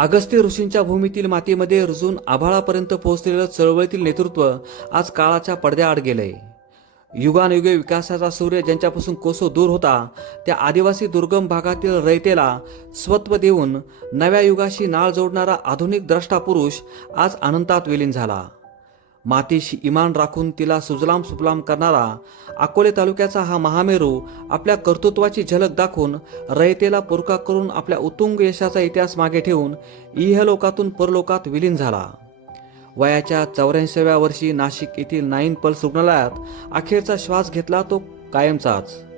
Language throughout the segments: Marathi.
अगस्त्य ऋषींच्या भूमीतील मातीमध्ये रुजून आभाळापर्यंत पोहोचलेलं चळवळीतील नेतृत्व आज काळाच्या पडद्याआड गेलंय. युगानुयुगे विकासाचा सूर्य ज्यांच्यापासून कोसो दूर होता त्या आदिवासी दुर्गम भागातील रयतेला स्वत्व देऊन नव्या युगाशी नाळ जोडणारा आधुनिक द्रष्टा पुरुष आज अनंतात विलीन झाला. मातीशी इमान राखून तिला सुजलाम सुफलाम करणारा अकोले तालुक्याचा हा महामेरू आपल्या कर्तृत्वाची झलक दाखवून रयतेला पुरका करून आपल्या उत्तुंग यशाचा इतिहास मागे ठेवून इहलोकातून परलोकात विलीन झाला. वयाच्या चौऱ्याऐंशीव्या वर्षी नाशिक येथील नाईन पल्स रुग्णालयात अखेरचा श्वास घेतला तो कायमचाच.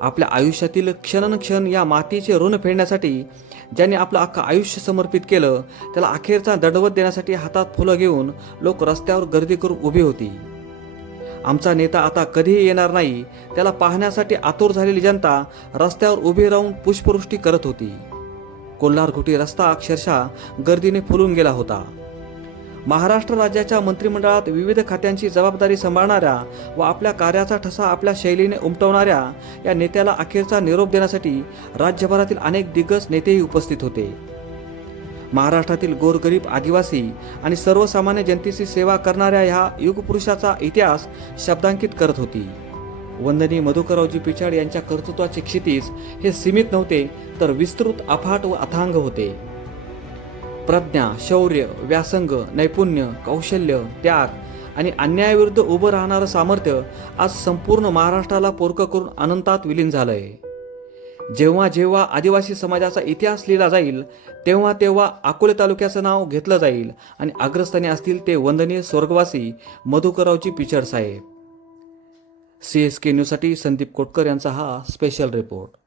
आपल्या आयुष्यातील क्षणनक्षण या मातीचे ऋण फेडण्यासाठी ज्यांनी आपलं अख्खं आयुष्य समर्पित केलं त्याला अखेरचा दंडवत देण्यासाठी हातात फुलं घेऊन लोक रस्त्यावर गर्दी करून उभी होती. आमचा नेता आता कधीही येणार नाही त्याला पाहण्यासाठी आतुर झालेली जनता रस्त्यावर उभी राहून पुष्पवृष्टी करत होती. कोल्हारघुटी रस्ता अक्षरशः गर्दीने फुलून गेला होता. महाराष्ट्र राज्याच्या मंत्रिमंडळात विविध खात्यांची जबाबदारी सांभाळणाऱ्या व आपल्या कार्याचा ठसा आपल्या शैलीने उमटवणाऱ्या या नेत्याला अखेरचा निरोप देण्यासाठी राज्यभरातील अनेक दिग्गज नेतेही उपस्थित होते. महाराष्ट्रातील गोरगरीब आदिवासी आणि सर्वसामान्य जनतेची सेवा करणाऱ्या ह्या युगपुरुषाचा इतिहास शब्दांकित करत होती. वंदनी मधुकररावजी पिचाड यांच्या कर्तृत्वाचे क्षितिज हे सीमित नव्हते तर विस्तृत अफाट व अथांग होते. प्रज्ञा शौर्य व्यासंग नैपुण्य कौशल्य त्याग आणि अन्यायाविरुद्ध उभं राहणारं सामर्थ्य आज संपूर्ण महाराष्ट्राला पोरकं करून अनंतात विलीन झालं आहे जेव्हा जेव्हा आदिवासी समाजाचा इतिहास लिहिला जाईल तेव्हा तेव्हा अकोले तालुक्याचं नाव घेतलं जाईल आणि अग्रस्थानी असतील ते वंदनीय स्वर्गवासी मधुकररावजी पिचर साहेब. सी एस के न्यूजसाठी संदीप कोटकर यांचा हा स्पेशल रिपोर्ट